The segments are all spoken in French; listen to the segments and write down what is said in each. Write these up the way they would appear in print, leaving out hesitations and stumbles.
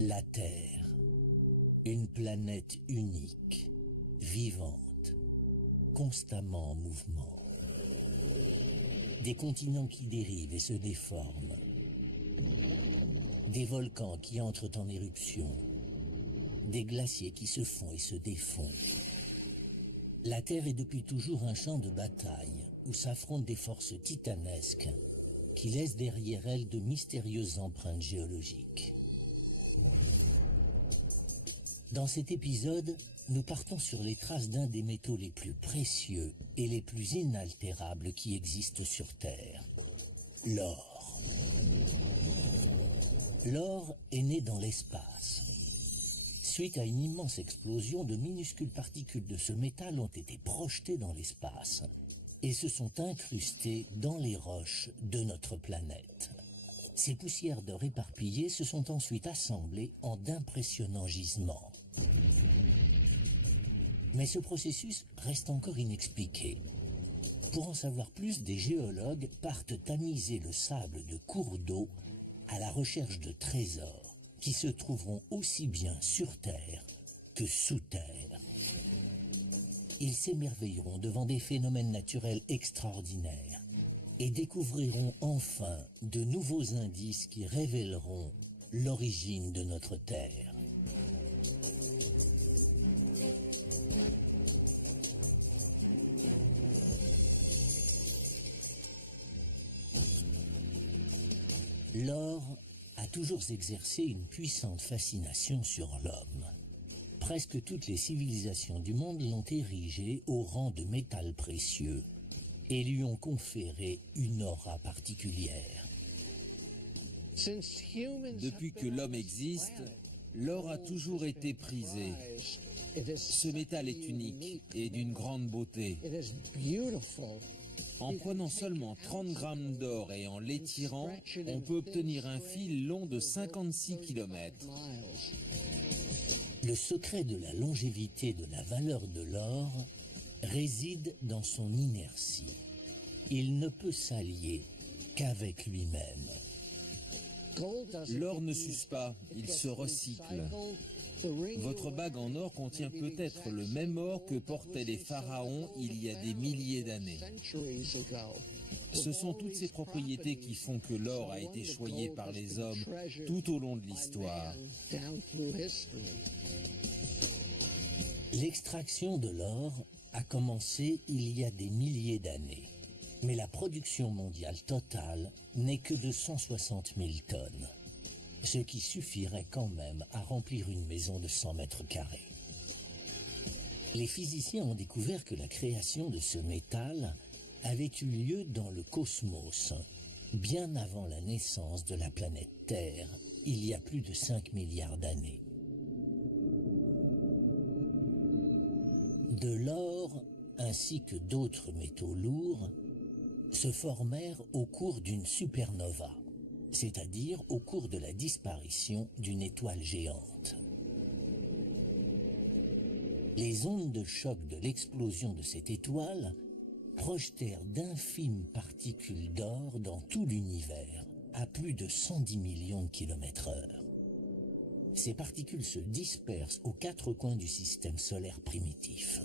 La Terre, une planète unique, vivante, constamment en mouvement. Des continents qui dérivent et se déforment. Des volcans qui entrent en éruption. Des glaciers qui se font et se défont. La Terre est depuis toujours un champ de bataille où s'affrontent des forces titanesques qui laissent derrière elles de mystérieuses empreintes géologiques. Dans cet épisode, nous partons sur les traces d'un des métaux les plus précieux et les plus inaltérables qui existent sur Terre, l'or. L'or est né dans l'espace. Suite à une immense explosion, de minuscules particules de ce métal ont été projetées dans l'espace et se sont incrustées dans les roches de notre planète. Ces poussières d'or éparpillées se sont ensuite assemblées en d'impressionnants gisements. Mais ce processus reste encore inexpliqué. Pour en savoir plus, des géologues partent tamiser le sable de cours d'eau à la recherche de trésors qui se trouveront aussi bien sur Terre que sous terre. Ils s'émerveilleront devant des phénomènes naturels extraordinaires et découvriront enfin de nouveaux indices qui révéleront l'origine de notre Terre. L'or a toujours exercé une puissante fascination sur l'homme. Presque toutes les civilisations du monde l'ont érigé au rang de métal précieux et lui ont conféré une aura particulière. Depuis que l'homme existe, l'or a toujours été prisé. Ce métal est unique et d'une grande beauté. En prenant seulement 30 grammes d'or et en l'étirant, on peut obtenir un fil long de 56 km. Le secret de la longévité de la valeur de l'or réside dans son inertie. Il ne peut s'allier qu'avec lui-même. L'or ne s'use pas, il se recycle. Votre bague en or contient peut-être le même or que portaient les pharaons il y a des milliers d'années. Ce sont toutes ces propriétés qui font que l'or a été choyé par les hommes tout au long de l'histoire. L'extraction de l'or a commencé il y a des milliers d'années, mais la production mondiale totale n'est que de 160 000 tonnes. Ce qui suffirait quand même à remplir une maison de 100 mètres carrés. Les physiciens ont découvert que la création de ce métal avait eu lieu dans le cosmos, bien avant la naissance de la planète Terre, il y a plus de 5 milliards d'années. De l'or, ainsi que d'autres métaux lourds, se formèrent au cours d'une supernova, c'est-à-dire au cours de la disparition d'une étoile géante. Les ondes de choc de l'explosion de cette étoile projetèrent d'infimes particules d'or dans tout l'univers, à plus de 110 millions de km/h. Ces particules se dispersent aux quatre coins du système solaire primitif.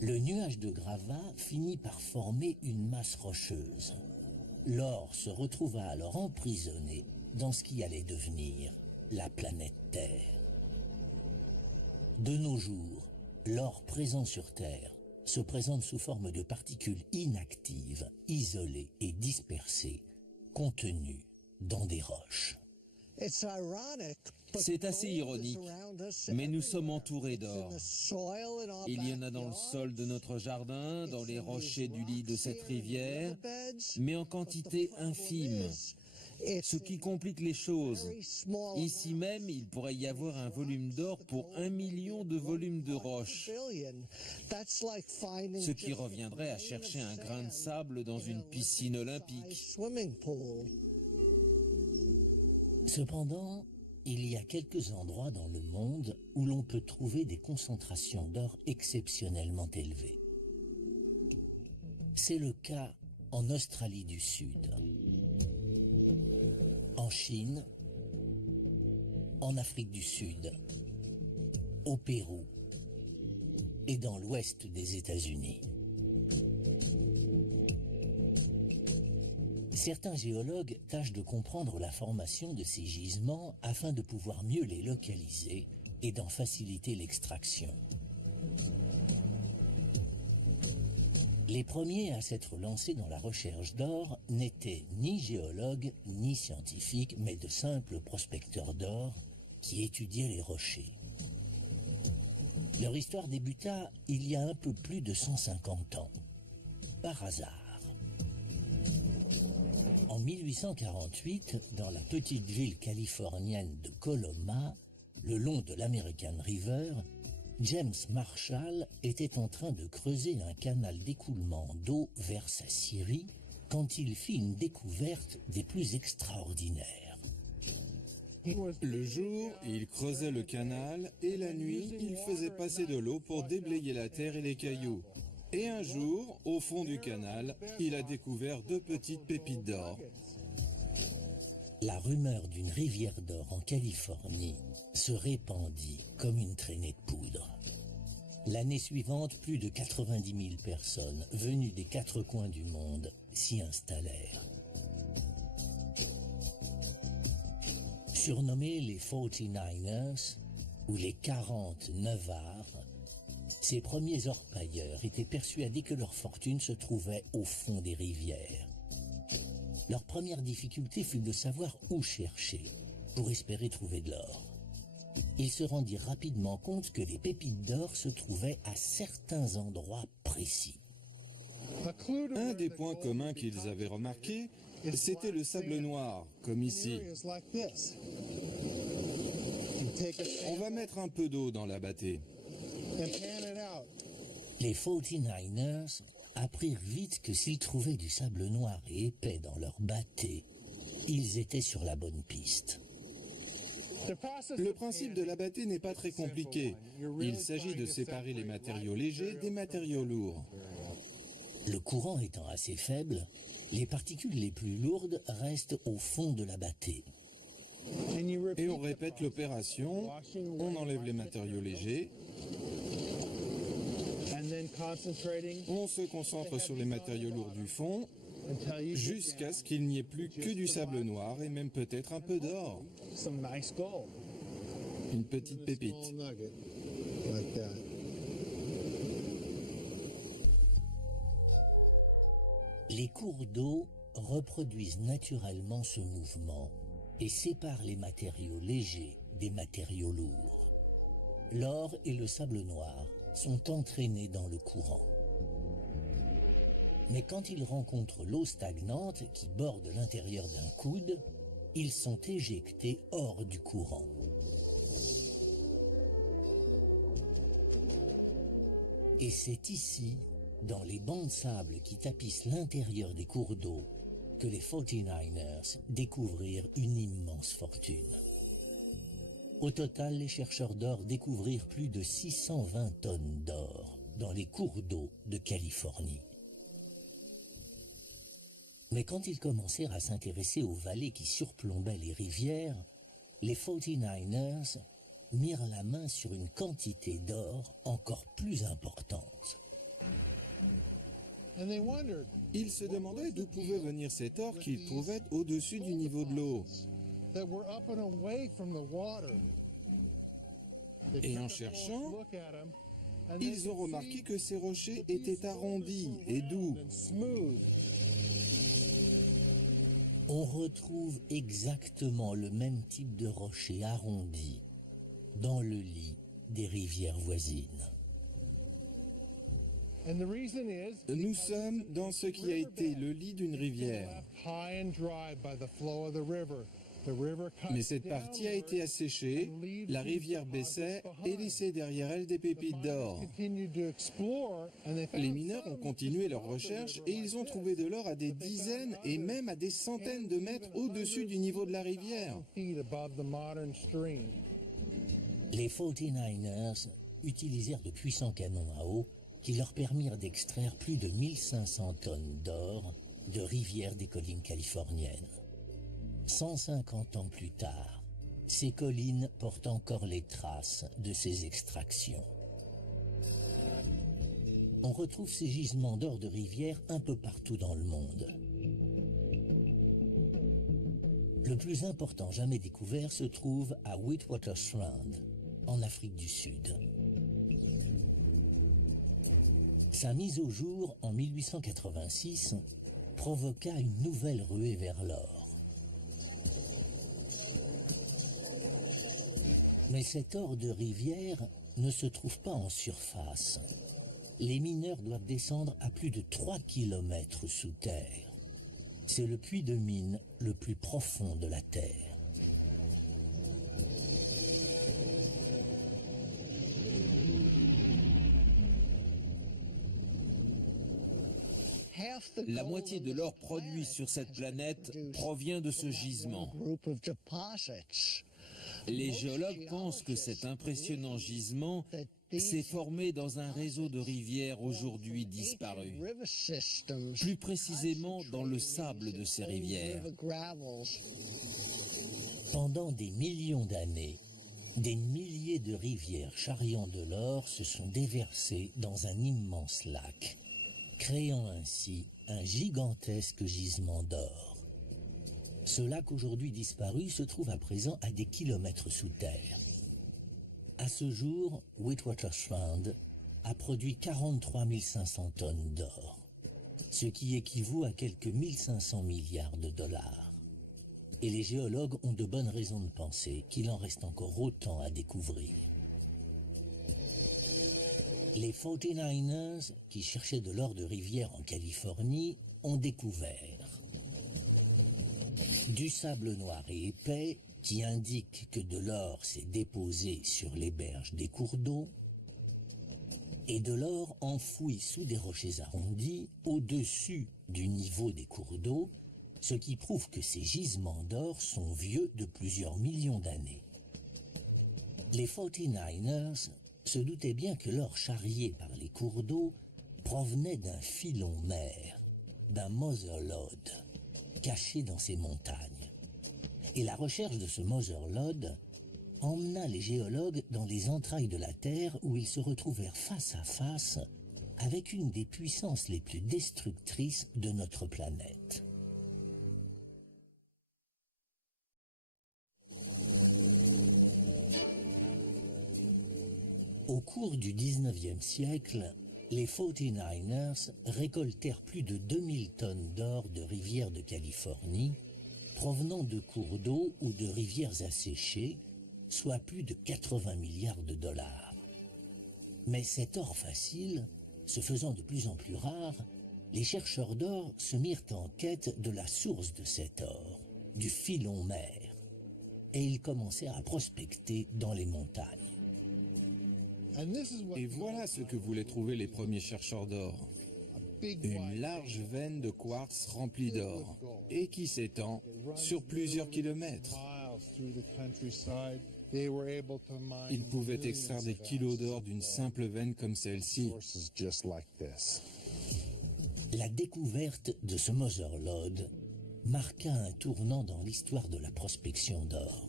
Le nuage de gravats finit par former une masse rocheuse. L'or se retrouva alors emprisonné dans ce qui allait devenir la planète Terre. De nos jours, l'or présent sur Terre se présente sous forme de particules inactives, isolées et dispersées, contenues dans des roches. C'est assez ironique, mais nous sommes entourés d'or. Il y en a dans le sol de notre jardin, dans les rochers du lit de cette rivière, mais en quantité infime, ce qui complique les choses. Ici même, il pourrait y avoir un volume d'or pour 1 million de volumes de roches, ce qui reviendrait à chercher un grain de sable dans une piscine olympique. Cependant, il y a quelques endroits dans le monde où l'on peut trouver des concentrations d'or exceptionnellement élevées. C'est le cas en Australie du Sud. en Chine, en Afrique du Sud, au Pérou et dans l'ouest des États-Unis. Certains géologues tâchent de comprendre la formation de ces gisements afin de pouvoir mieux les localiser et d'en faciliter l'extraction. Les premiers à s'être lancés dans la recherche d'or n'étaient ni géologues ni scientifiques, mais de simples prospecteurs d'or qui étudiaient les rochers. Leur histoire débuta il y a un peu plus de 150 ans, par hasard. En 1848, dans la petite ville californienne de Coloma, le long de l'American River, James Marshall était en train de creuser un canal d'écoulement d'eau vers sa scierie quand il fit une découverte des plus extraordinaires. Le jour, il creusait le canal et la nuit, il faisait passer de l'eau pour déblayer la terre et les cailloux. Et un jour, au fond du canal, il a découvert 2 petites pépites d'or. La rumeur d'une rivière d'or en Californie se répandit comme une traînée de poudre. L'année suivante, plus de 90 000 personnes venues des 4 coins du monde s'y installèrent. Surnommés les 49ers ou les 40 Nevards, ces premiers orpailleurs étaient persuadés que leur fortune se trouvait au fond des rivières. Leur première difficulté fut de savoir où chercher pour espérer trouver de l'or. Ils se rendirent rapidement compte que les pépites d'or se trouvaient à certains endroits précis. Un des points communs qu'ils avaient remarqué, c'était le sable noir, comme ici. On va mettre un peu d'eau dans la bâtée. Les 49ers apprirent vite que s'ils trouvaient du sable noir et épais dans leur bâtée, ils étaient sur la bonne piste. Le principe de la bâtée n'est pas très compliqué. Il s'agit de séparer les matériaux légers des matériaux lourds. Le courant étant assez faible, les particules les plus lourdes restent au fond de la bâtée. Et on répète l'opération, on enlève les matériaux légers, on se concentre sur les matériaux lourds du fond, jusqu'à ce qu'il n'y ait plus que du sable noir et même peut-être un peu d'or. Une petite pépite. Les cours d'eau reproduisent naturellement ce mouvement et séparent les matériaux légers des matériaux lourds. L'or et le sable noir sont entraînés dans le courant. Mais quand ils rencontrent l'eau stagnante qui borde l'intérieur d'un coude, ils sont éjectés hors du courant. Et c'est ici, dans les bancs de sable qui tapissent l'intérieur des cours d'eau, que les 49ers découvrirent une immense fortune. Au total, les chercheurs d'or découvrirent plus de 620 tonnes d'or dans les cours d'eau de Californie. Mais quand ils commencèrent à s'intéresser aux vallées qui surplombaient les rivières, les 49ers mirent la main sur une quantité d'or encore plus importante. Ils se demandaient d'où pouvait venir cet or qu'ils trouvaient au-dessus du niveau de l'eau. Et en cherchant, ils ont remarqué que ces rochers étaient arrondis et doux. On retrouve exactement le même type de rochers arrondis dans le lit des rivières voisines. Nous sommes dans ce qui a été le lit d'une rivière. Mais cette partie a été asséchée, la rivière baissait et laissait derrière elle des pépites d'or. Les mineurs ont continué leurs recherches et ils ont trouvé de l'or à des dizaines et même à des centaines de mètres au-dessus du niveau de la rivière. Les 49ers utilisèrent de puissants canons à eau qui leur permirent d'extraire plus de 1500 tonnes d'or de rivières des collines californiennes. 150 ans plus tard, ces collines portent encore les traces de ces extractions. On retrouve ces gisements d'or de rivière un peu partout dans le monde. Le plus important jamais découvert se trouve à Witwatersrand, en Afrique du Sud. Sa mise au jour en 1886 provoqua une nouvelle ruée vers l'or. Mais cet or de rivière ne se trouve pas en surface. Les mineurs doivent descendre à plus de 3 km sous terre. C'est le puits de mine le plus profond de la Terre. La moitié de l'or produit sur cette planète provient de ce gisement. Les géologues pensent que cet impressionnant gisement s'est formé dans un réseau de rivières aujourd'hui disparues, plus précisément dans le sable de ces rivières. Pendant des millions d'années, des milliers de rivières charriant de l'or se sont déversées dans un immense lac, créant ainsi un gigantesque gisement d'or. Ce lac aujourd'hui disparu se trouve à présent à des kilomètres sous terre. À ce jour, Witwatersrand a produit 43 500 tonnes d'or, ce qui équivaut à quelques 1500 milliards de dollars. Et les géologues ont de bonnes raisons de penser qu'il en reste encore autant à découvrir. Les 49ers, qui cherchaient de l'or de rivière en Californie, ont découvert du sable noir et épais qui indique que de l'or s'est déposé sur les berges des cours d'eau, et de l'or enfoui sous des rochers arrondis au-dessus du niveau des cours d'eau, ce qui prouve que ces gisements d'or sont vieux de plusieurs millions d'années. Les 49ers se doutaient bien que l'or charrié par les cours d'eau provenait d'un filon mer, d'un Mother Lode, caché dans ces montagnes. Et la recherche de ce Mother Lode emmena les géologues dans les entrailles de la Terre où ils se retrouvèrent face à face avec une des puissances les plus destructrices de notre planète. Au cours du 19e siècle, les 49ers récoltèrent plus de 2000 tonnes d'or de rivières de Californie, provenant de cours d'eau ou de rivières asséchées, soit plus de 80 milliards de dollars. Mais cet or facile, se faisant de plus en plus rare, les chercheurs d'or se mirent en quête de la source de cet or, du filon mer, et ils commencèrent à prospecter dans les montagnes. Et voilà ce que voulaient trouver les premiers chercheurs d'or. Une large veine de quartz remplie d'or et qui s'étend sur plusieurs kilomètres. Ils pouvaient extraire des kilos d'or d'une simple veine comme celle-ci. La découverte de ce Mother Lode marqua un tournant dans l'histoire de la prospection d'or.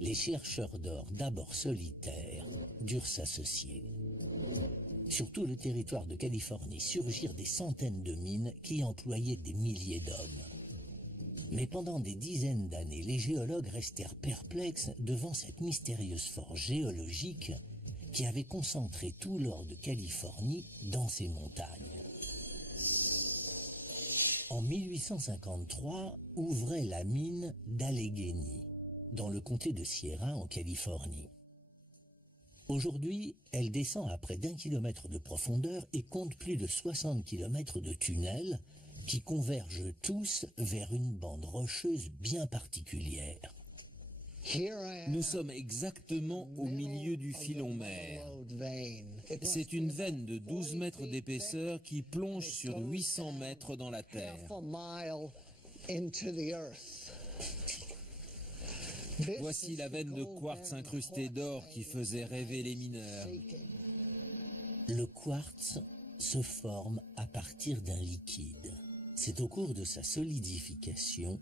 Les chercheurs d'or, d'abord solitaires, durent s'associer. Sur tout le territoire de Californie surgirent des centaines de mines qui employaient des milliers d'hommes. Mais pendant des dizaines d'années, les géologues restèrent perplexes devant cette mystérieuse force géologique qui avait concentré tout l'or de Californie dans ces montagnes. En 1853, ouvrait la mine d'Allegheny, dans le comté de Sierra, en Californie. Aujourd'hui, elle descend à près d'1 kilomètre de profondeur et compte plus de 60 kilomètres de tunnels qui convergent tous vers une bande rocheuse bien particulière. Nous sommes exactement au milieu du filon mer. C'est une veine de 12 mètres d'épaisseur qui plonge sur 800 mètres dans la terre. Voici la veine de quartz incrustée d'or qui faisait rêver les mineurs. Le quartz se forme à partir d'un liquide. C'est au cours de sa solidification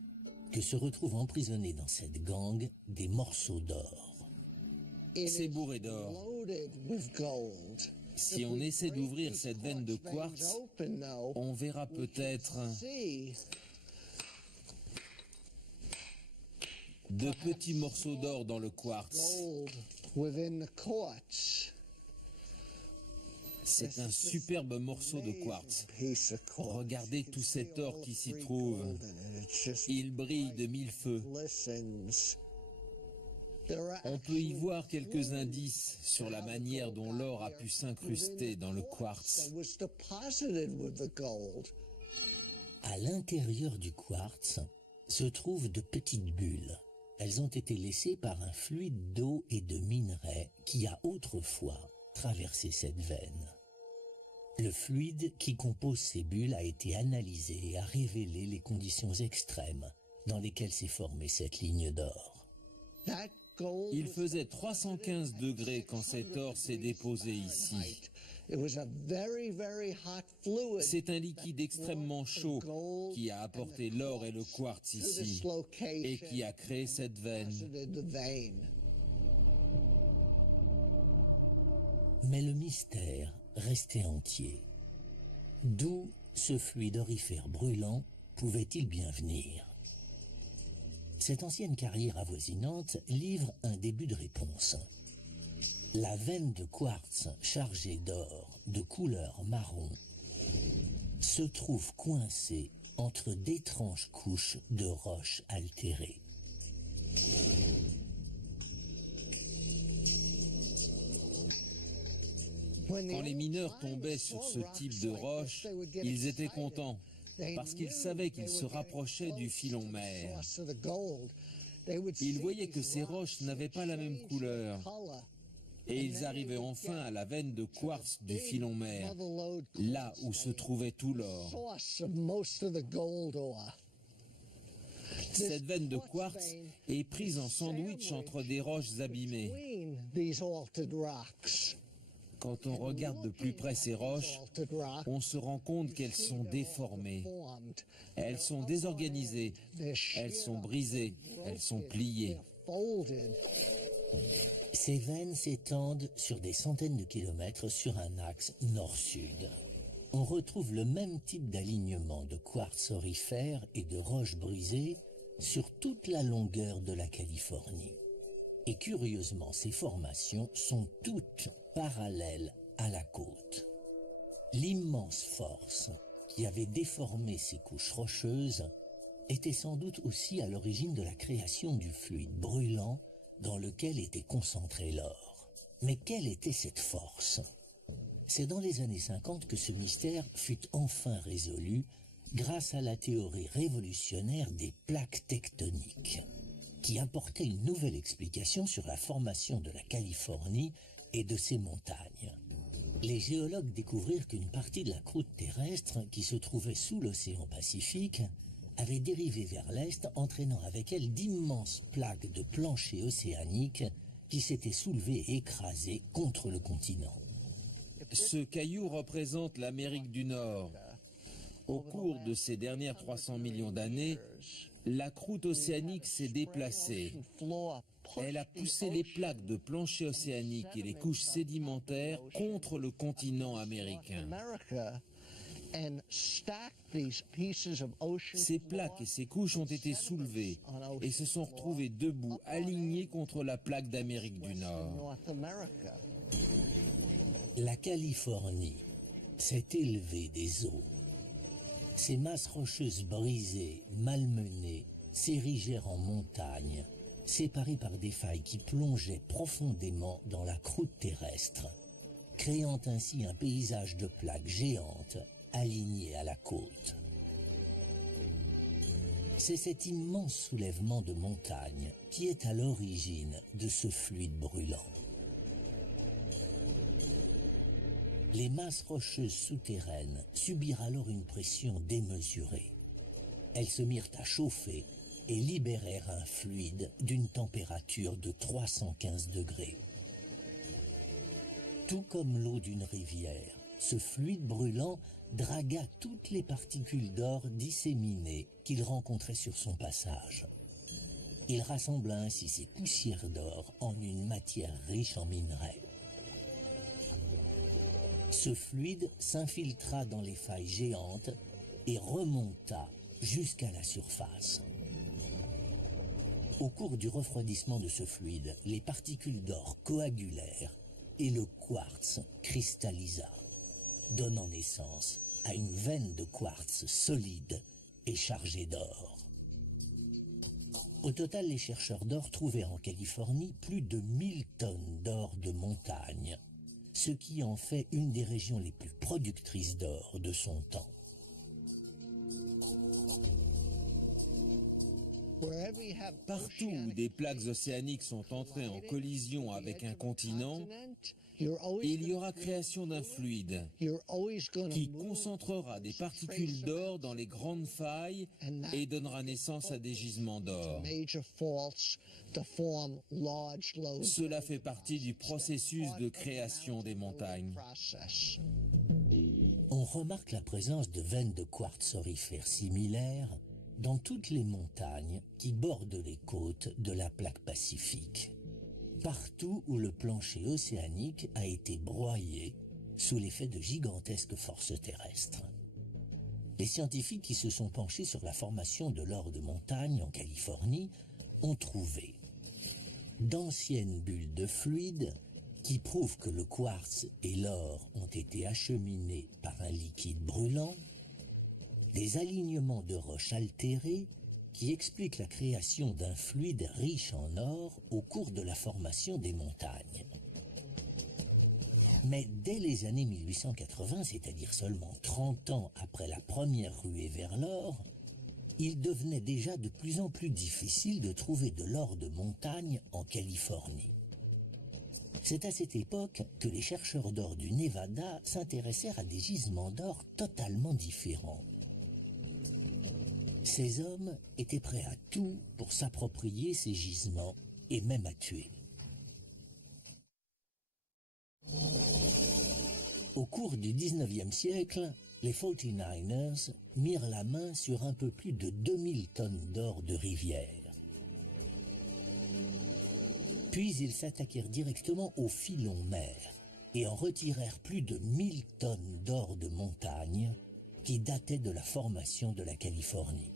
que se retrouvent emprisonnés dans cette gangue des morceaux d'or. C'est bourré d'or. Si on essaie d'ouvrir cette veine de quartz, on verra peut-être de petits morceaux d'or dans le quartz. C'est un superbe morceau de quartz. Regardez tout cet or qui s'y trouve. Il brille de mille feux. On peut y voir quelques indices sur la manière dont l'or a pu s'incruster dans le quartz. À l'intérieur du quartz se trouvent de petites bulles. Elles ont été laissées par un fluide d'eau et de minerais qui a autrefois traversé cette veine. Le fluide qui compose ces bulles a été analysé et a révélé les conditions extrêmes dans lesquelles s'est formée cette ligne d'or. Il faisait 315 degrés quand cet or s'est déposé ici. C'est un liquide extrêmement chaud qui a apporté l'or et le quartz ici et qui a créé cette veine. Mais le mystère restait entier. D'où ce fluide aurifère brûlant pouvait-il bien venir? Cette ancienne carrière avoisinante livre un début de réponse. La veine de quartz chargée d'or de couleur marron se trouve coincée entre d'étranges couches de roches altérées. Quand les mineurs tombaient sur ce type de roche, ils étaient contents parce qu'ils savaient qu'ils se rapprochaient du filon mère. Ils voyaient que ces roches n'avaient pas la même couleur. Et ils arrivaient enfin à la veine de quartz du filon mère, là où se trouvait tout l'or. Cette veine de quartz est prise en sandwich entre des roches abîmées. Quand on regarde de plus près ces roches, on se rend compte qu'elles sont déformées. Elles sont désorganisées, elles sont brisées, elles sont pliées. Ces veines s'étendent sur des centaines de kilomètres sur un axe nord-sud. On retrouve le même type d'alignement de quartz aurifère et de roches brisées sur toute la longueur de la Californie. Et curieusement, ces formations sont toutes parallèles à la côte. L'immense force qui avait déformé ces couches rocheuses était sans doute aussi à l'origine de la création du fluide brûlant dans lequel était concentré l'or. Mais quelle était cette force? C'est dans les années 50 que ce mystère fut enfin résolu grâce à la théorie révolutionnaire des plaques tectoniques, qui apportait une nouvelle explication sur la formation de la Californie et de ses montagnes. Les géologues découvrirent qu'une partie de la croûte terrestre qui se trouvait sous l'océan Pacifique avait dérivé vers l'est, entraînant avec elle d'immenses plaques de plancher océanique qui s'étaient soulevées et écrasées contre le continent. Ce caillou représente l'Amérique du Nord. Au cours de ces dernières 300 millions d'années, la croûte océanique s'est déplacée. Elle a poussé les plaques de plancher océanique et les couches sédimentaires contre le continent américain. Ces plaques et ces couches ont été soulevées et se sont retrouvées debout, alignées contre la plaque d'Amérique du Nord. La Californie s'est élevée des eaux. Ces masses rocheuses brisées, malmenées, s'érigèrent en montagnes, séparées par des failles qui plongeaient profondément dans la croûte terrestre, créant ainsi un paysage de plaques géantes alignées à la côte. C'est cet immense soulèvement de montagnes qui est à l'origine de ce fluide brûlant. Les masses rocheuses souterraines subirent alors une pression démesurée. Elles se mirent à chauffer et libérèrent un fluide d'une température de 315 degrés. Tout comme l'eau d'une rivière, ce fluide brûlant dragua toutes les particules d'or disséminées qu'il rencontrait sur son passage. Il rassembla ainsi ces poussières d'or en une matière riche en minerais. Ce fluide s'infiltra dans les failles géantes et remonta jusqu'à la surface. Au cours du refroidissement de ce fluide, les particules d'or coagulèrent et le quartz cristallisa, donnant naissance à une veine de quartz solide et chargée d'or. Au total, les chercheurs d'or trouvèrent en Californie plus de 1000 tonnes d'or de montagne, ce qui en fait une des régions les plus productrices d'or de son temps. Partout où des plaques océaniques sont entrées en collision avec un continent, il y aura création d'un fluide qui concentrera des particules d'or dans les grandes failles et donnera naissance à des gisements d'or. Cela fait partie du processus de création des montagnes. On remarque la présence de veines de quartz aurifères similaires dans toutes les montagnes qui bordent les côtes de la plaque pacifique, partout où le plancher océanique a été broyé sous l'effet de gigantesques forces terrestres. Les scientifiques qui se sont penchés sur la formation de l'or de montagne en Californie ont trouvé d'anciennes bulles de fluide qui prouvent que le quartz et l'or ont été acheminés par un liquide brûlant, des alignements de roches altérées qui expliquent la création d'un fluide riche en or au cours de la formation des montagnes. Mais dès les années 1880, c'est-à-dire seulement 30 ans après la première ruée vers l'or, il devenait déjà de plus en plus difficile de trouver de l'or de montagne en Californie. C'est à cette époque que les chercheurs d'or du Nevada s'intéressèrent à des gisements d'or totalement différents. Ces hommes étaient prêts à tout pour s'approprier ces gisements et même à tuer. Au cours du 19e siècle, les 49ers mirent la main sur un peu plus de 2000 tonnes d'or de rivière. Puis ils s'attaquèrent directement au filon mer et en retirèrent plus de 1000 tonnes d'or de montagne qui datait de la formation de la Californie.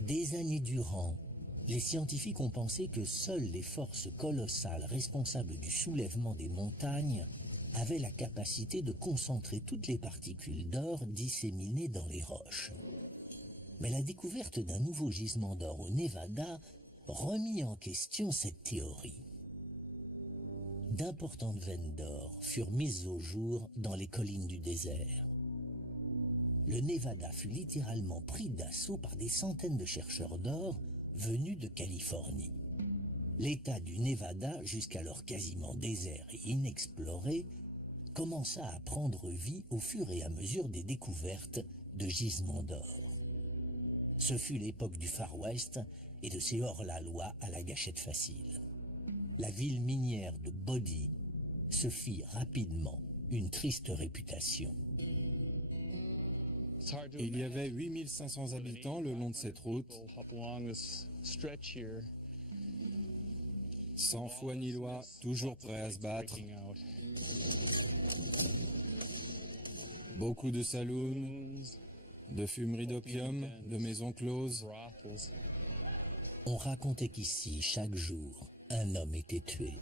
Des années durant, les scientifiques ont pensé que seules les forces colossales responsables du soulèvement des montagnes avaient la capacité de concentrer toutes les particules d'or disséminées dans les roches. Mais la découverte d'un nouveau gisement d'or au Nevada remit en question cette théorie. D'importantes veines d'or furent mises au jour dans les collines du désert. Le Nevada fut littéralement pris d'assaut par des centaines de chercheurs d'or venus de Californie. L'État du Nevada, jusqu'alors quasiment désert et inexploré, commença à prendre vie au fur et à mesure des découvertes de gisements d'or. Ce fut l'époque du Far West et de ces hors-la-loi à la gâchette facile. La ville minière de Bodie se fit rapidement une triste réputation. Il y avait 8500 habitants le long de cette route, sans foi ni loi, toujours prêts à se battre. Beaucoup de saloons, de fumeries d'opium, de maisons closes. On racontait qu'ici, chaque jour, un homme était tué.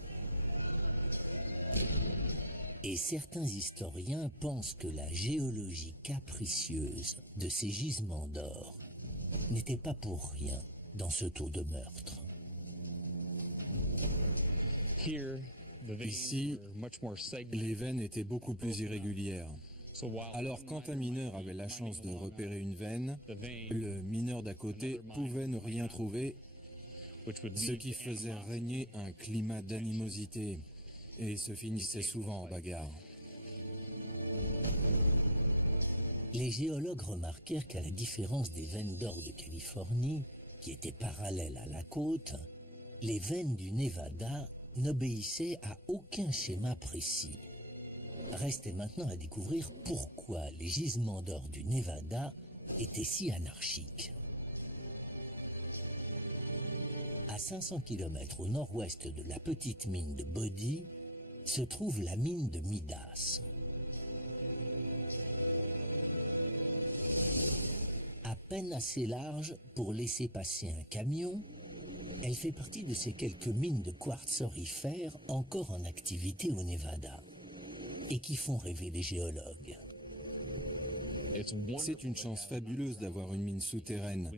Et certains historiens pensent que la géologie capricieuse de ces gisements d'or n'était pas pour rien dans ce taux de meurtre. Ici, les veines étaient beaucoup plus irrégulières. Alors quand un mineur avait la chance de repérer une veine, le mineur d'à côté pouvait ne rien trouver, ce qui faisait régner un climat d'animosité et se finissait souvent en bagarre. Les géologues remarquèrent qu'à la différence des veines d'or de Californie, qui étaient parallèles à la côte, Les veines du Nevada n'obéissaient à aucun schéma précis. Restait maintenant à découvrir pourquoi les gisements d'or du Nevada étaient si anarchiques. À 500 km au nord-ouest de la petite mine de Bodie se trouve la mine de Midas. À peine assez large pour laisser passer un camion, elle fait partie de ces quelques mines de quartz aurifère encore en activité au Nevada et qui font rêver les géologues. C'est une chance fabuleuse d'avoir une mine souterraine,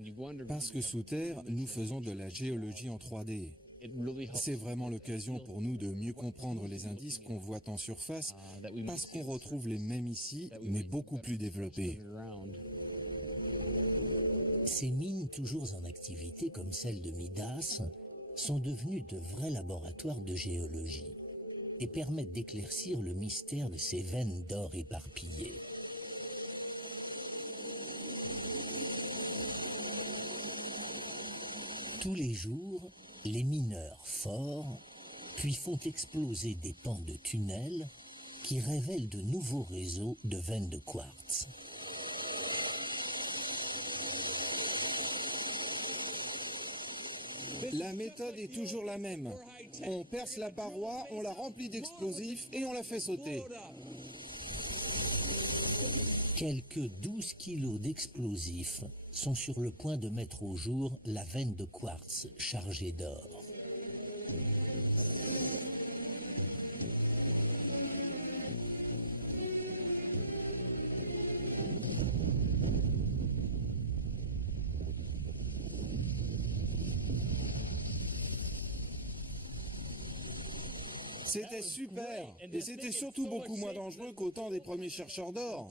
parce que sous terre, nous faisons de la géologie en 3D. C'est vraiment l'occasion pour nous de mieux comprendre les indices qu'on voit en surface, parce qu'on retrouve les mêmes ici, mais beaucoup plus développés. Ces mines toujours en activité comme celle de Midas sont devenues de vrais laboratoires de géologie et permettent d'éclaircir le mystère de ces veines d'or éparpillées. Tous les jours, les mineurs forent, puis font exploser des pans de tunnels qui révèlent de nouveaux réseaux de veines de quartz. La méthode est toujours la même. On perce la paroi, on la remplit d'explosifs et on la fait sauter. Quelques 12 kilos d'explosifs sont sur le point de mettre au jour la veine de quartz chargée d'or. C'était super, et c'était surtout beaucoup moins dangereux qu'au temps des premiers chercheurs d'or.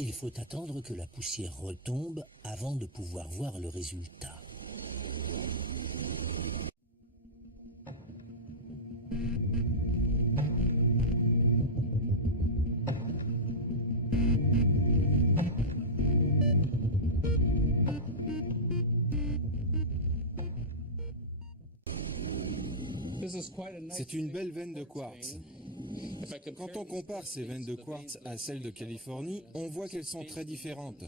Il faut attendre que la poussière retombe avant de pouvoir voir le résultat. C'est une belle veine de quartz. Quand on compare ces veines de quartz à celles de Californie, on voit qu'elles sont très différentes.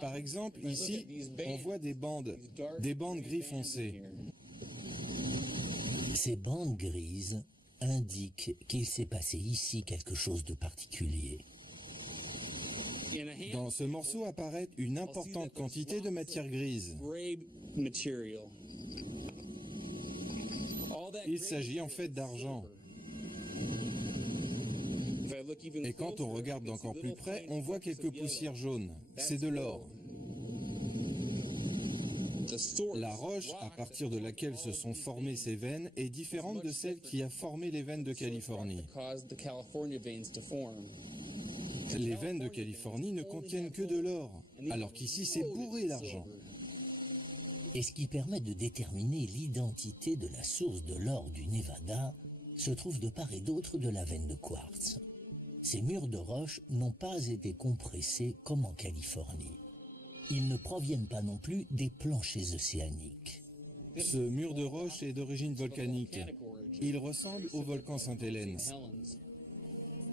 Par exemple, ici, on voit des bandes gris foncé. Ces bandes grises indiquent qu'il s'est passé ici quelque chose de particulier. Dans ce morceau apparaît une importante quantité de matière grise. Il s'agit en fait d'argent. Et quand on regarde d'encore plus près, on voit quelques poussières jaunes. C'est de l'or. La roche à partir de laquelle se sont formées ces veines est différente de celle qui a formé les veines de Californie. Les veines de Californie ne contiennent que de l'or, alors qu'ici c'est bourré d'argent. Et ce qui permet de déterminer l'identité de la source de l'or du Nevada se trouve de part et d'autre de la veine de quartz. Ces murs de roche n'ont pas été compressés comme en Californie. Ils ne proviennent pas non plus des planchers océaniques. Ce mur de roche est d'origine volcanique. Il ressemble au volcan Sainte-Hélène.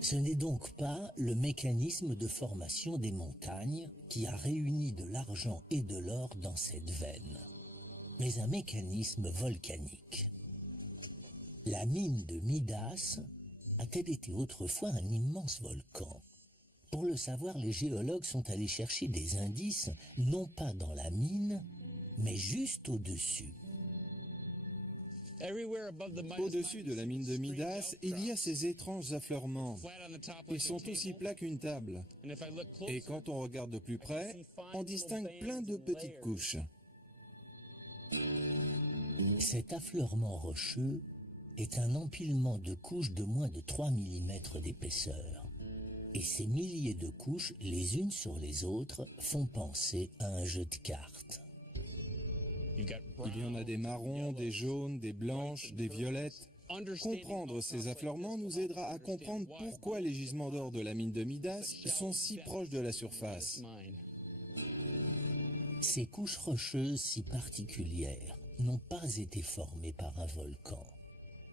Ce n'est donc pas le mécanisme de formation des montagnes qui a réuni de l'argent et de l'or dans cette veine, mais un mécanisme volcanique. La mine de Midas a-t-elle été autrefois un immense volcan? Pour le savoir, les géologues sont allés chercher des indices, non pas dans la mine, mais juste au-dessus. Au-dessus de la mine de Midas, il y a ces étranges affleurements. Ils sont aussi plats qu'une table. Et quand on regarde de plus près, on distingue plein de petites couches. Cet affleurement rocheux est un empilement de couches de moins de 3 mm d'épaisseur. Et ces milliers de couches, les unes sur les autres, font penser à un jeu de cartes. Il y en a des marrons, des jaunes, des blanches, des violettes. Comprendre ces affleurements nous aidera à comprendre pourquoi les gisements d'or de la mine de Midas sont si proches de la surface. Ces couches rocheuses si particulières n'ont pas été formées par un volcan,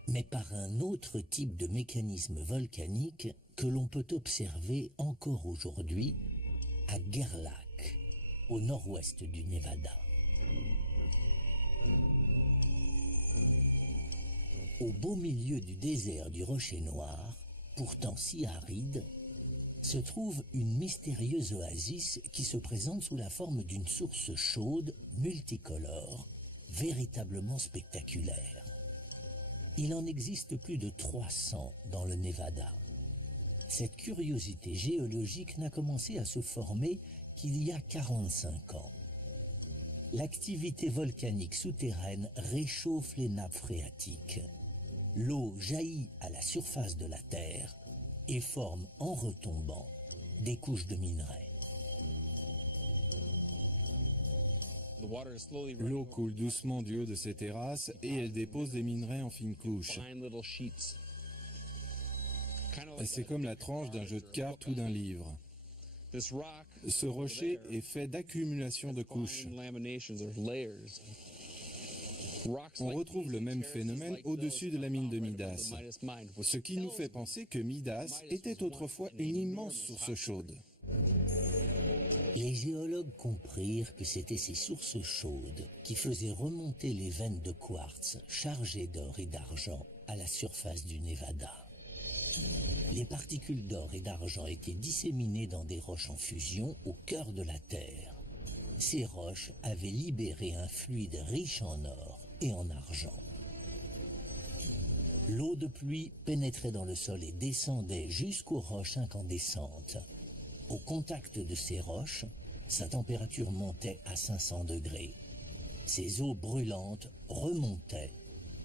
mais par un autre type de mécanisme volcanique que l'on peut observer encore aujourd'hui à Gerlach, au nord-ouest du Nevada. Au beau milieu du désert du Rocher Noir, pourtant si aride, se trouve une mystérieuse oasis qui se présente sous la forme d'une source chaude, multicolore, véritablement spectaculaire. Il en existe plus de 300 dans le Nevada. Cette curiosité géologique n'a commencé à se former qu'il y a 45 ans. L'activité volcanique souterraine réchauffe les nappes phréatiques. L'eau jaillit à la surface de la Terre et forme en retombant des couches de minerais. L'eau coule doucement du haut de ces terrasses et elle dépose des minerais en fines couches. C'est comme la tranche d'un jeu de cartes ou d'un livre. Ce rocher est fait d'accumulation de couches. On retrouve le même phénomène au-dessus de la mine de Midas, ce qui nous fait penser que Midas était autrefois une immense source chaude. Les géologues comprirent que c'étaient ces sources chaudes qui faisaient remonter les veines de quartz chargées d'or et d'argent à la surface du Nevada. Les particules d'or et d'argent étaient disséminées dans des roches en fusion au cœur de la Terre. Ces roches avaient libéré un fluide riche en or et en argent. L'eau de pluie pénétrait dans le sol et descendait jusqu'aux roches incandescentes. Au contact de ces roches, sa température montait à 500 degrés. Ces eaux brûlantes remontaient,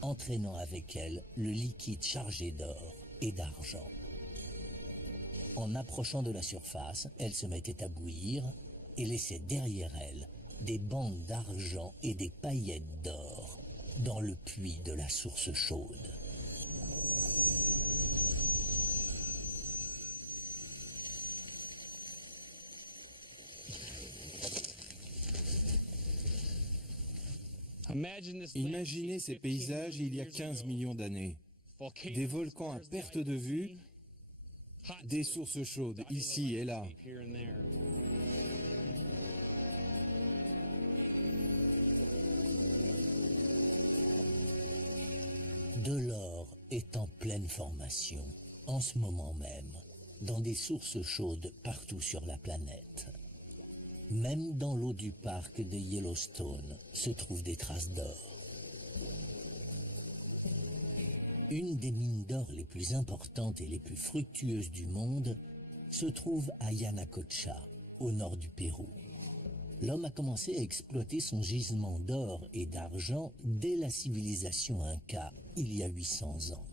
entraînant avec elles le liquide chargé d'or et d'argent. En approchant de la surface, elles se mettaient à bouillir et laissaient derrière elles des bandes d'argent et des paillettes d'or dans le puits de la source chaude. Imaginez ces paysages il y a 15 millions d'années. Des volcans à perte de vue, des sources chaudes ici et là. De l'or est en pleine formation, en ce moment même, dans des sources chaudes partout sur la planète. Même dans l'eau du parc de Yellowstone se trouvent des traces d'or. Une des mines d'or les plus importantes et les plus fructueuses du monde se trouve à Yanacocha, au nord du Pérou. L'homme a commencé à exploiter son gisement d'or et d'argent dès la civilisation Inca, il y a 800 ans.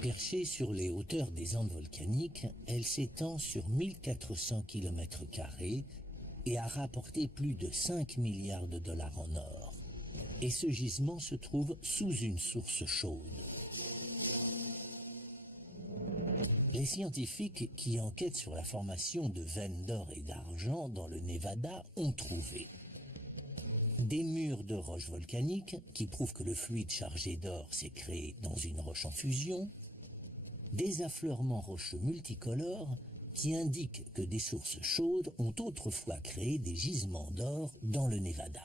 Perchée sur les hauteurs des Andes volcaniques, elle s'étend sur 1400 km² et a rapporté plus de 5 milliards de dollars en or. Et ce gisement se trouve sous une source chaude. Les scientifiques qui enquêtent sur la formation de veines d'or et d'argent dans le Nevada ont trouvé des murs de roches volcaniques qui prouvent que le fluide chargé d'or s'est créé dans une roche en fusion, des affleurements rocheux multicolores qui indiquent que des sources chaudes ont autrefois créé des gisements d'or dans le Nevada.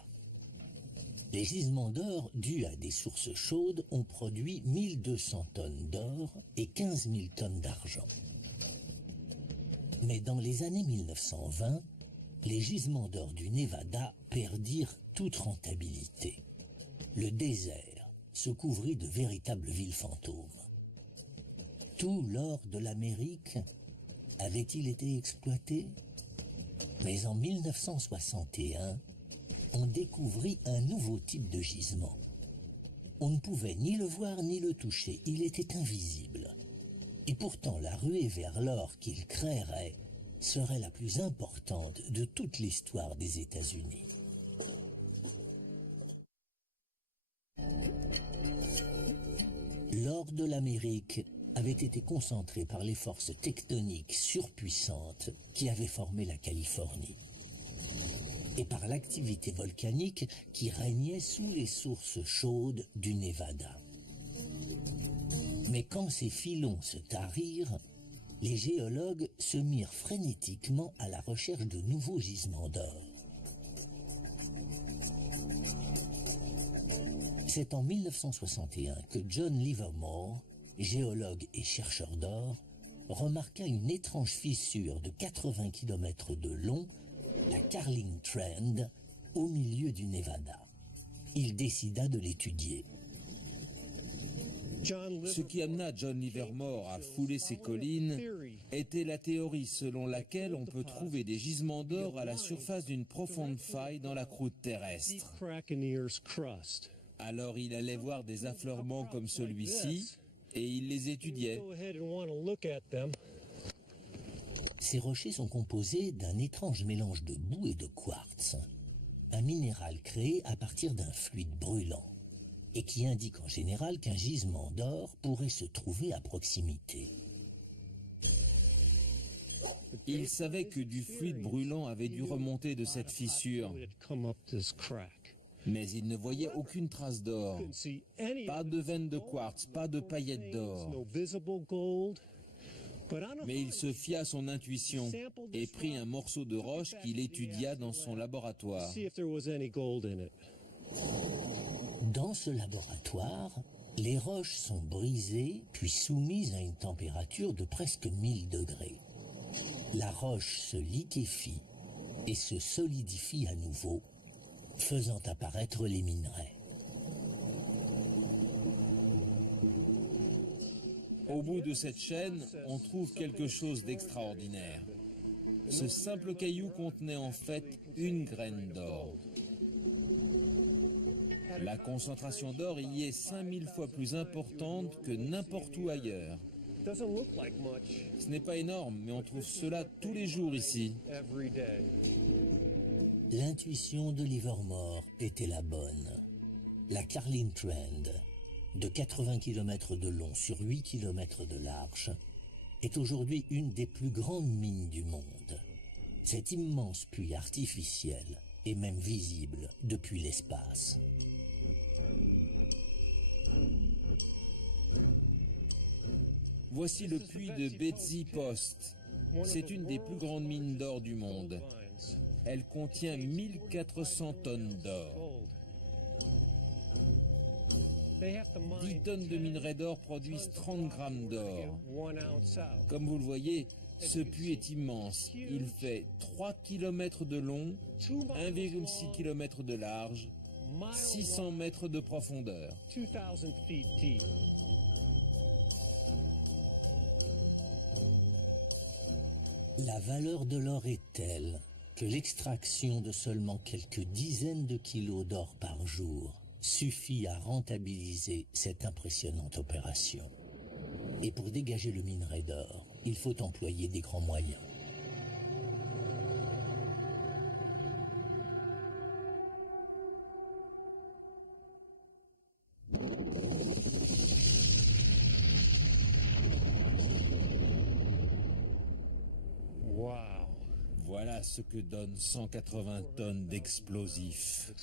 Les gisements d'or dus à des sources chaudes ont produit 1200 tonnes d'or et 15 000 tonnes d'argent. Mais dans les années 1920, les gisements d'or du Nevada perdirent toute rentabilité. Le désert se couvrit de véritables villes fantômes. Tout l'or de l'Amérique avait-il été exploité? Mais en 1961, on découvrit un nouveau type de gisement. On ne pouvait ni le voir ni le toucher, il était invisible. Et pourtant la ruée vers l'or qu'il créerait serait la plus importante de toute l'histoire des États-Unis. L'or de l'Amérique avait été concentré par les forces tectoniques surpuissantes qui avaient formé la Californie. et par l'activité volcanique qui régnait sous les sources chaudes du Nevada. Mais quand ces filons se tarirent, les géologues se mirent frénétiquement à la recherche de nouveaux gisements d'or. C'est en 1961 que John Livermore, géologue et chercheur d'or, remarqua une étrange fissure de 80 km de long, la Carlin Trend, au milieu du Nevada. Il décida de l'étudier. Ce qui amena John Livermore à fouler ces collines était la théorie selon laquelle on peut trouver des gisements d'or à la surface d'une profonde faille dans la croûte terrestre. Alors il allait voir des affleurements comme celui-ci et il les étudiait. Ces rochers sont composés d'un étrange mélange de boue et de quartz, un minéral créé à partir d'un fluide brûlant, et qui indique en général qu'un gisement d'or pourrait se trouver à proximité. Il savait que du fluide brûlant avait dû remonter de cette fissure, mais il ne voyait aucune trace d'or, pas de veine de quartz, pas de paillettes d'or. Mais il se fia à son intuition et prit un morceau de roche qu'il étudia dans son laboratoire. Dans ce laboratoire, les roches sont brisées puis soumises à une température de presque 1000 degrés. La roche se liquéfie et se solidifie à nouveau, faisant apparaître les minerais. Au bout de cette chaîne, on trouve quelque chose d'extraordinaire. Ce simple caillou contenait en fait une graine d'or. La concentration d'or y est 5000 fois plus importante que n'importe où ailleurs. Ce n'est pas énorme, mais on trouve cela tous les jours ici. L'intuition de Livermore était la bonne. La Carlin Trend, de 80 km de long sur 8 km de large, est aujourd'hui une des plus grandes mines du monde. Cet immense puits artificiel est même visible depuis l'espace. Voici le puits de Betsy Post. C'est une des plus grandes mines d'or du monde. Elle contient 1400 tonnes d'or. 10 tonnes de minerai d'or produisent 30 grammes d'or. Comme vous le voyez, ce puits est immense. Il fait 3 km de long, 1,6 km de large, 600 mètres de profondeur. La valeur de l'or est telle que l'extraction de seulement quelques dizaines de kilos d'or par jour suffit à rentabiliser cette impressionnante opération. Et pour dégager le minerai d'or, il faut employer des grands moyens. Voilà ce que donnent 180 tonnes d'explosifs.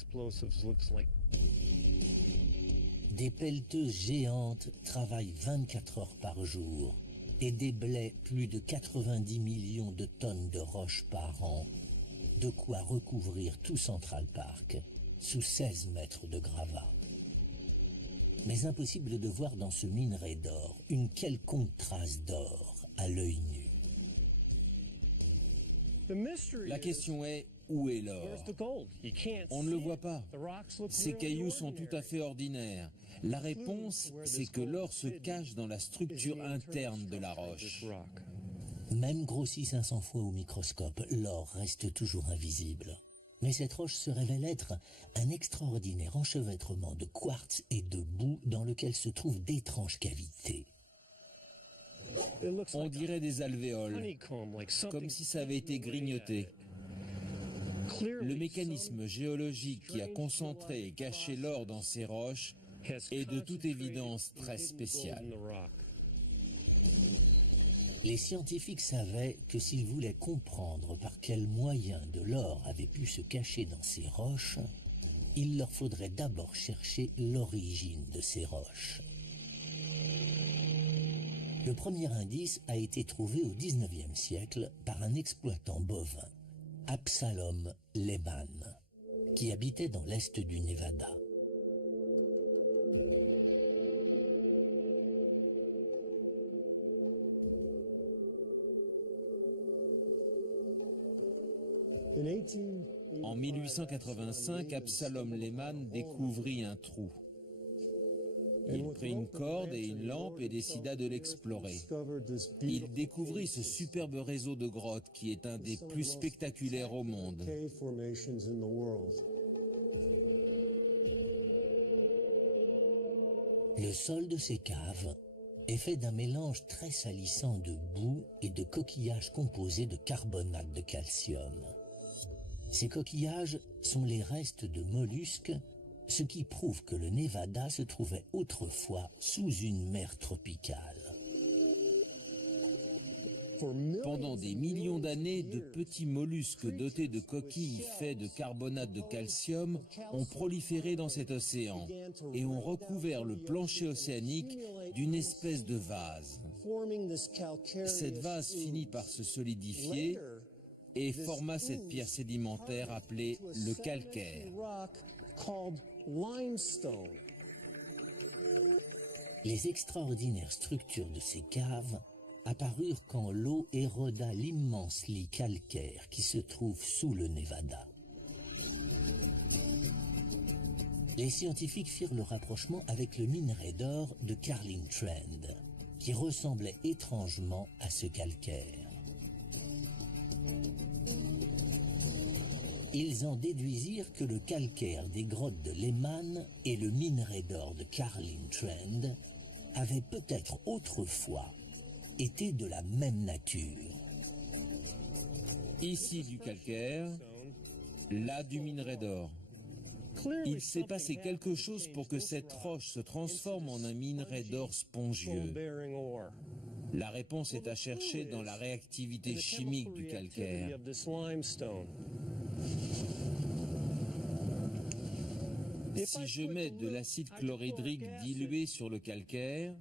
Des pelleteuses géantes travaillent 24 heures par jour et déblaient plus de 90 millions de tonnes de roches par an, de quoi recouvrir tout Central Park sous 16 mètres de gravats. Mais impossible de voir dans ce minerai d'or une quelconque trace d'or à l'œil nu. La question est, où est l'or? On ne le voit pas. Ces cailloux sont tout à fait ordinaires. La réponse, c'est que l'or se cache dans la structure interne de la roche. Même grossi 500 fois au microscope, l'or reste toujours invisible. Mais cette roche se révèle être un extraordinaire enchevêtrement de quartz et de boue dans lequel se trouvent d'étranges cavités. On dirait des alvéoles, comme si ça avait été grignoté. Le mécanisme géologique qui a concentré et caché l'or dans ces roches est de toute évidence très spécial. Les scientifiques savaient que s'ils voulaient comprendre par quels moyens de l'or avait pu se cacher dans ces roches, il leur faudrait d'abord chercher l'origine de ces roches. Le premier indice a été trouvé au XIXe siècle par un exploitant bovin, Absalom Lehman, qui habitait dans l'est du Nevada. En 1885, Absalom Lehman découvrit un trou. Il prit une corde et une lampe et décida de l'explorer. Il découvrit ce superbe réseau de grottes qui est un des plus spectaculaires au monde. Le sol de ces caves est fait d'un mélange très salissant de boue et de coquillages composés de carbonate de calcium. Ces coquillages sont les restes de mollusques, ce qui prouve que le Nevada se trouvait autrefois sous une mer tropicale. Pendant des millions d'années, de petits mollusques dotés de coquilles faits de carbonate de calcium ont proliféré dans cet océan et ont recouvert le plancher océanique d'une espèce de vase. Cette vase finit par se solidifier et forma cette pierre sédimentaire appelée le calcaire. Les extraordinaires structures de ces caves apparurent quand l'eau éroda l'immense lit calcaire qui se trouve sous le Nevada. Les scientifiques firent le rapprochement avec le minerai d'or de Carlin Trend, qui ressemblait étrangement à ce calcaire. Ils en déduisirent que le calcaire des grottes de Lehman et le minerai d'or de Carlin Trend avaient peut-être autrefois été de la même nature. Ici du calcaire, là du minerai d'or. Il s'est passé quelque chose pour que cette roche se transforme en un minerai d'or spongieux. La réponse est à chercher dans la réactivité chimique du calcaire. Si je mets de l'acide chlorhydrique dilué sur le calcaire,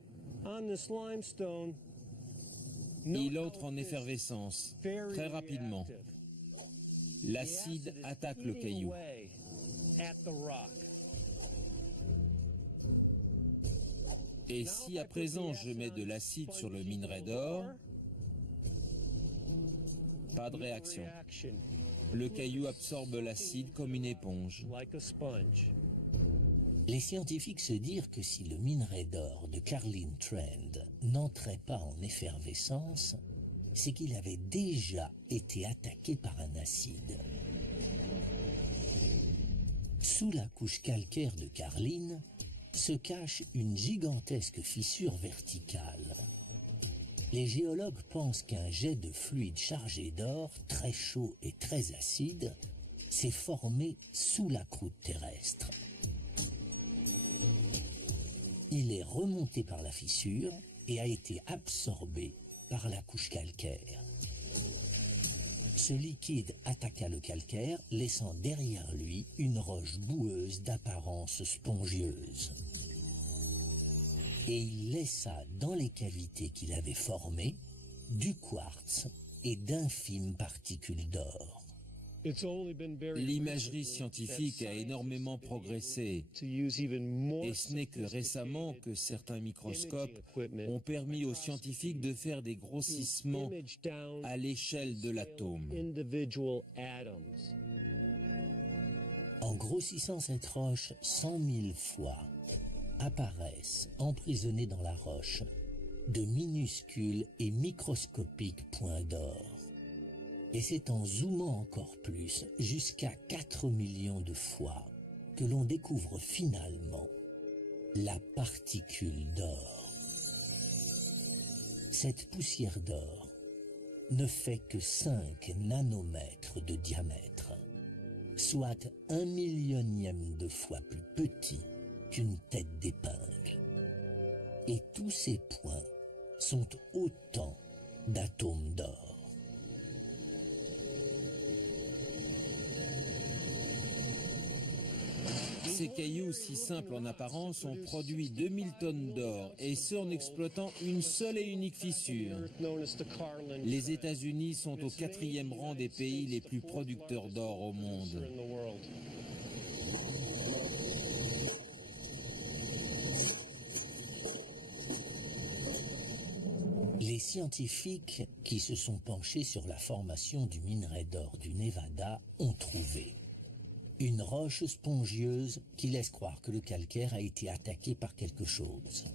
il entre en effervescence très rapidement. L'acide attaque le caillou. Et si à présent je mets de l'acide sur le minerai d'or, pas de réaction. Le caillou absorbe l'acide comme une éponge. Les scientifiques se dirent que si le minerai d'or de Carlin Trend n'entrait pas en effervescence, c'est qu'il avait déjà été attaqué par un acide. Sous la couche calcaire de Carlin se cache une gigantesque fissure verticale. Les géologues pensent qu'un jet de fluide chargé d'or, très chaud et très acide, s'est formé sous la croûte terrestre. Il est remonté par la fissure et a été absorbé par la couche calcaire. Ce liquide attaqua le calcaire, laissant derrière lui une roche boueuse d'apparence spongieuse. Et il laissa dans les cavités qu'il avait formées du quartz et d'infimes particules d'or. L'imagerie scientifique a énormément progressé et ce n'est que récemment que certains microscopes ont permis aux scientifiques de faire des grossissements à l'échelle de l'atome. En grossissant cette roche 100 000 fois, apparaissent, emprisonnés dans la roche, de minuscules et microscopiques points d'or. Et c'est en zoomant encore plus, jusqu'à 4 millions de fois, que l'on découvre finalement la particule d'or. Cette poussière d'or ne fait que 5 nanomètres de diamètre, soit 1 millionième de fois plus petit qu'une tête d'épingle. Et tous ces points sont autant d'atomes d'or. Ces cailloux si simples en apparence ont produit 2000 tonnes d'or, et ce en exploitant une seule et unique fissure. Les États-Unis sont au 4e rang des pays les plus producteurs d'or au monde. Les scientifiques qui se sont penchés sur la formation du minerai d'or du Nevada ont trouvé une roche spongieuse qui laisse croire que le calcaire a été attaqué par quelque chose.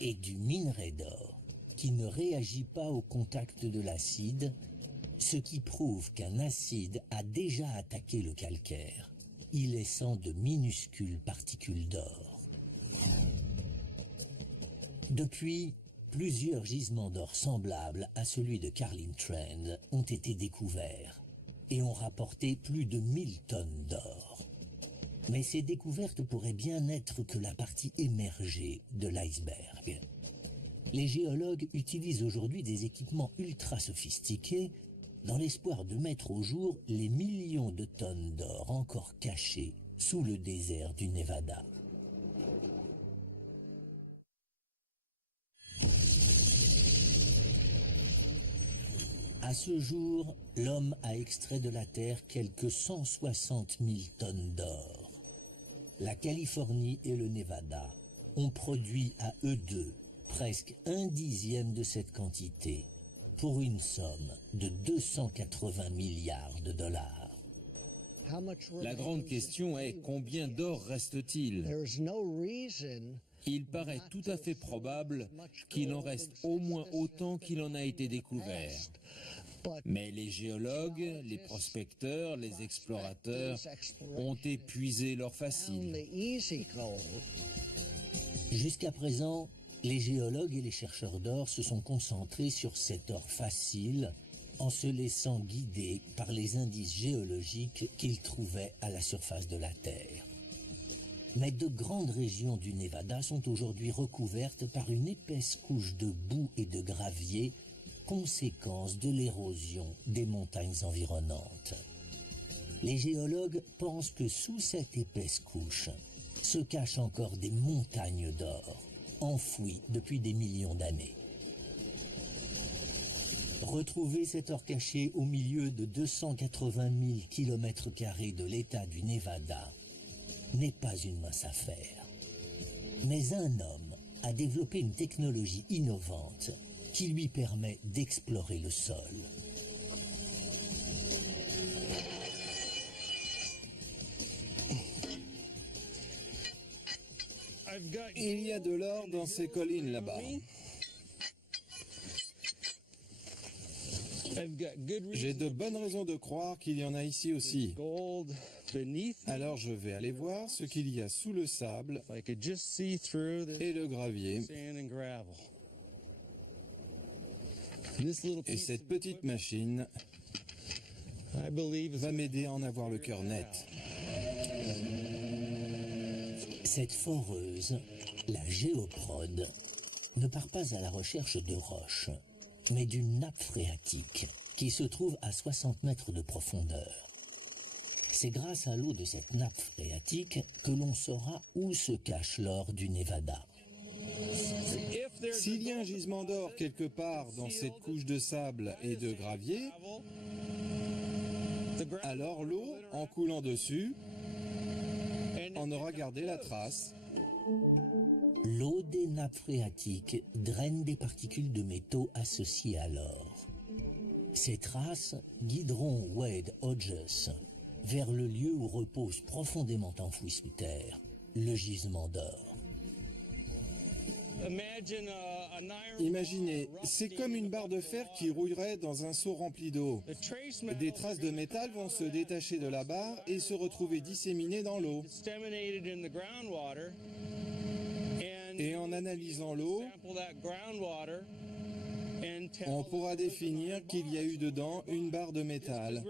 Et du minerai d'or qui ne réagit pas au contact de l'acide, ce qui prouve qu'un acide a déjà attaqué le calcaire, y laissant de minuscules particules d'or. Depuis, plusieurs gisements d'or semblables à celui de Carlin Trend ont été découverts et ont rapporté plus de 1000 tonnes d'or. Mais ces découvertes pourraient bien n'être que la partie émergée de l'iceberg. Les géologues utilisent aujourd'hui des équipements ultra sophistiqués dans l'espoir de mettre au jour les millions de tonnes d'or encore cachées sous le désert du Nevada. À ce jour, l'homme a extrait de la Terre quelques 160 000 tonnes d'or. La Californie et le Nevada ont produit à eux deux presque 1/10 de cette quantité, pour une somme de 280 milliards de dollars. La grande question est combien d'or reste-t-il ? Il paraît tout à fait probable qu'il en reste au moins autant qu'il en a été découvert. Mais les géologues, les prospecteurs, les explorateurs ont épuisé l'or facile. Jusqu'à présent, les géologues et les chercheurs d'or se sont concentrés sur cet or facile en se laissant guider par les indices géologiques qu'ils trouvaient à la surface de la Terre. Mais de grandes régions du Nevada sont aujourd'hui recouvertes par une épaisse couche de boue et de gravier, conséquence de l'érosion des montagnes environnantes. Les géologues pensent que sous cette épaisse couche se cachent encore des montagnes d'or, enfouies depuis des millions d'années. Retrouver cet or caché au milieu de 280 000 km² de l'État du Nevada n'est pas une mince affaire. Mais un homme a développé une technologie innovante qui lui permet d'explorer le sol. Il y a de l'or dans ces collines là-bas. J'ai de bonnes raisons de croire qu'il y en a ici aussi. Alors je vais aller voir ce qu'il y a sous le sable et le gravier. Et cette petite machine va m'aider à en avoir le cœur net. Cette foreuse, la géoprode, ne part pas à la recherche de roches, mais d'une nappe phréatique qui se trouve à 60 mètres de profondeur. C'est grâce à l'eau de cette nappe phréatique que l'on saura où se cache l'or du Nevada. S'il y a un gisement d'or quelque part dans cette couche de sable et de gravier, alors l'eau, en coulant dessus, en aura gardé la trace. L'eau des nappes phréatiques draine des particules de métaux associées à l'or. Ces traces guideront Wade Hodges vers le lieu où repose profondément enfoui sous terre le gisement d'or. Imaginez, c'est comme une barre de fer qui rouillerait dans un seau rempli d'eau. Des traces de métal vont se détacher de la barre et se retrouver disséminées dans l'eau. Et en analysant l'eau, On pourra définir qu'il y a eu dedans une barre de métal.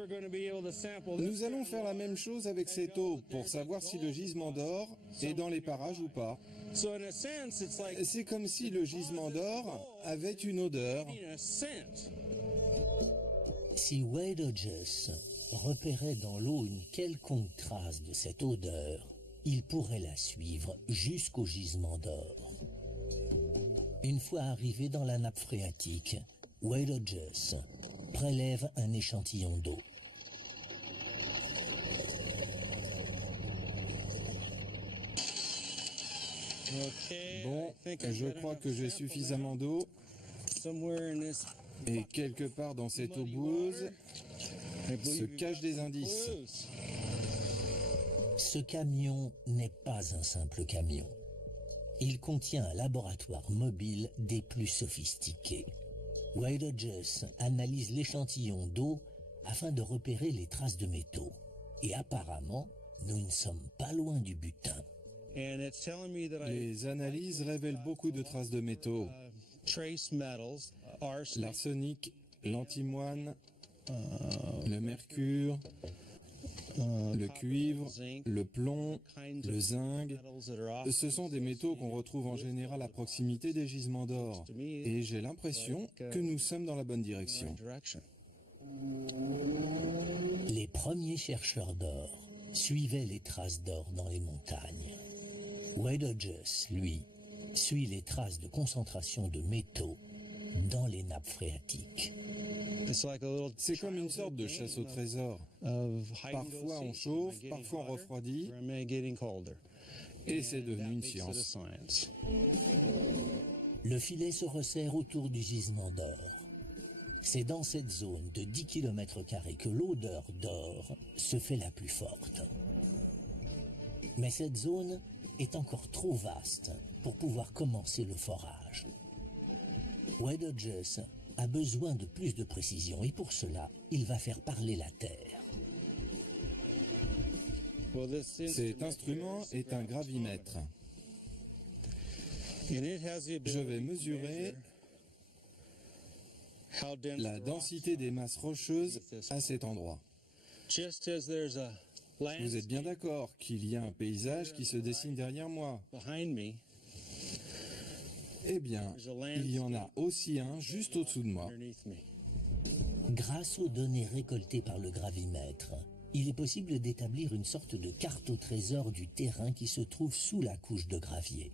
Nous allons faire la même chose avec cette eau pour savoir si le gisement d'or est dans les parages ou pas. C'est comme si le gisement d'or avait une odeur. Si Wade Hodges repérait dans l'eau une quelconque trace de cette odeur, il pourrait la suivre jusqu'au gisement d'or. Une fois arrivé dans la nappe phréatique, Wade Hodges prélève un échantillon d'eau. Bon, je crois que j'ai suffisamment d'eau. Et quelque part dans cette eau boueuse se cachent des indices. Ce camion n'est pas un simple camion. Il contient un laboratoire mobile des plus sophistiqués. Wade Hodges analyse l'échantillon d'eau afin de repérer les traces de métaux. Et apparemment, nous ne sommes pas loin du butin. Les analyses révèlent beaucoup de traces de métaux. L'arsenic, l'antimoine, le mercure, le cuivre, le plomb, le zinc. Ce sont des métaux qu'on retrouve en général à proximité des gisements d'or. Et j'ai l'impression que nous sommes dans la bonne direction. Les premiers chercheurs d'or suivaient les traces d'or dans les montagnes. Wade Hodges, lui, suit les traces de concentration de métaux dans les nappes phréatiques. C'est comme une sorte de chasse au trésor. Parfois on chauffe, parfois on refroidit, et c'est devenu une science. Le filet se resserre autour du gisement d'or. C'est dans cette zone de 10 km² que l'odeur d'or se fait la plus forte. Mais cette zone est encore trop vaste pour pouvoir commencer le forage. Wade Hodges a besoin de plus de précision et pour cela, il va faire parler la terre. Cet instrument est un gravimètre. Je vais mesurer la densité des masses rocheuses à cet endroit. Vous êtes bien d'accord qu'il y a un paysage qui se dessine derrière moi. Eh bien, il y en a aussi un juste au-dessous de moi. Grâce aux données récoltées par le gravimètre, il est possible d'établir une sorte de carte au trésor du terrain qui se trouve sous la couche de gravier.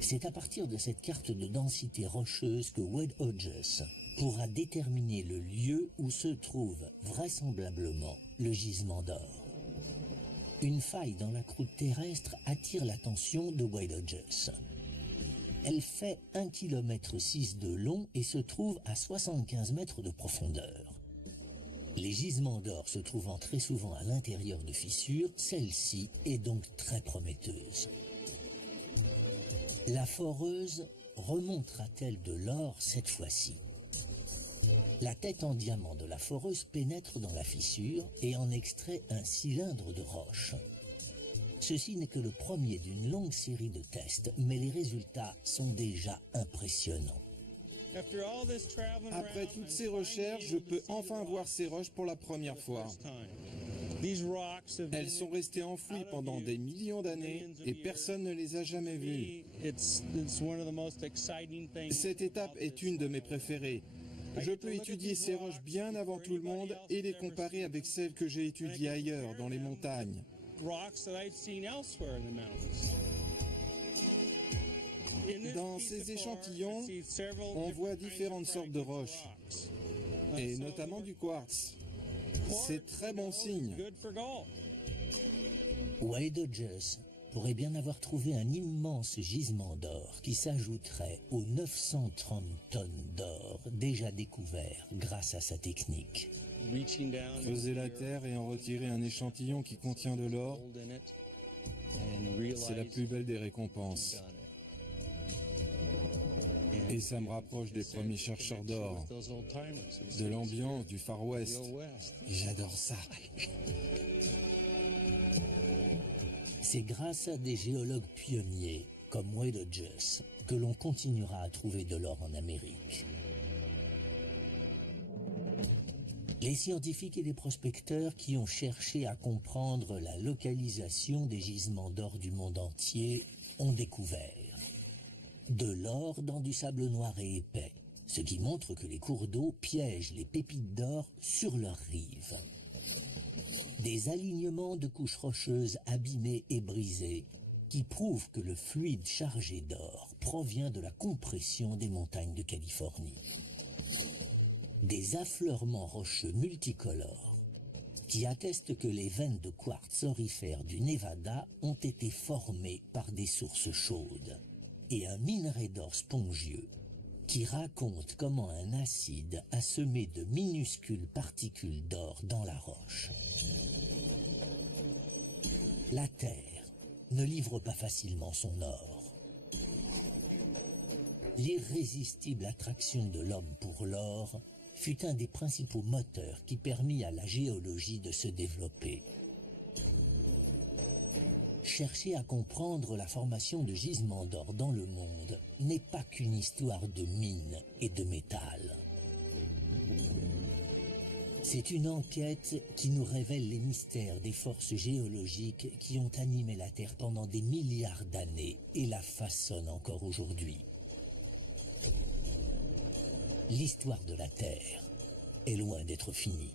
C'est à partir de cette carte de densité rocheuse que Wade Hodges pourra déterminer le lieu où se trouve vraisemblablement le gisement d'or. Une faille dans la croûte terrestre attire l'attention de Wade Hodges. Elle fait 1,6 km de long et se trouve à 75 mètres de profondeur. Les gisements d'or se trouvant très souvent à l'intérieur de fissures, celle-ci est donc très prometteuse. La foreuse remontera-t-elle de l'or cette fois-ci? La tête en diamant de la foreuse pénètre dans la fissure et en extrait un cylindre de roche. Ceci n'est que le premier d'une longue série de tests, mais les résultats sont déjà impressionnants. Après toutes ces recherches, je peux enfin voir ces roches pour la première fois. Elles sont restées enfouies pendant des millions d'années et personne ne les a jamais vues. Cette étape est une de mes préférées. Je peux étudier ces roches bien avant tout le monde et les comparer avec celles que j'ai étudiées ailleurs, dans les montagnes. Dans ces échantillons, on voit différentes sortes de roches, et notamment du quartz. C'est très bon signe. Wade Hodges pourrait bien avoir trouvé un immense gisement d'or qui s'ajouterait aux 930 tonnes d'or déjà découverts grâce à sa technique. Creuser la terre et en retirer un échantillon qui contient de l'or, c'est la plus belle des récompenses. Et ça me rapproche des premiers chercheurs d'or, de l'ambiance du Far West. Et j'adore ça. C'est grâce à des géologues pionniers comme Wade Hodges que l'on continuera à trouver de l'or en Amérique. Les scientifiques et les prospecteurs qui ont cherché à comprendre la localisation des gisements d'or du monde entier ont découvert de l'or dans du sable noir et épais, ce qui montre que les cours d'eau piègent les pépites d'or sur leurs rives. Des alignements de couches rocheuses abîmées et brisées qui prouvent que le fluide chargé d'or provient de la compression des montagnes de Californie. Des affleurements rocheux multicolores qui attestent que les veines de quartz aurifères du Nevada ont été formées par des sources chaudes, et un minerai d'or spongieux qui raconte comment un acide a semé de minuscules particules d'or dans la roche. La Terre ne livre pas facilement son or. L'irrésistible attraction de l'homme pour l'or fut un des principaux moteurs qui permit à la géologie de se développer. Chercher à comprendre la formation de gisements d'or dans le monde n'est pas qu'une histoire de mines et de métal. C'est une enquête qui nous révèle les mystères des forces géologiques qui ont animé la Terre pendant des milliards d'années et la façonnent encore aujourd'hui. L'histoire de la Terre est loin d'être finie.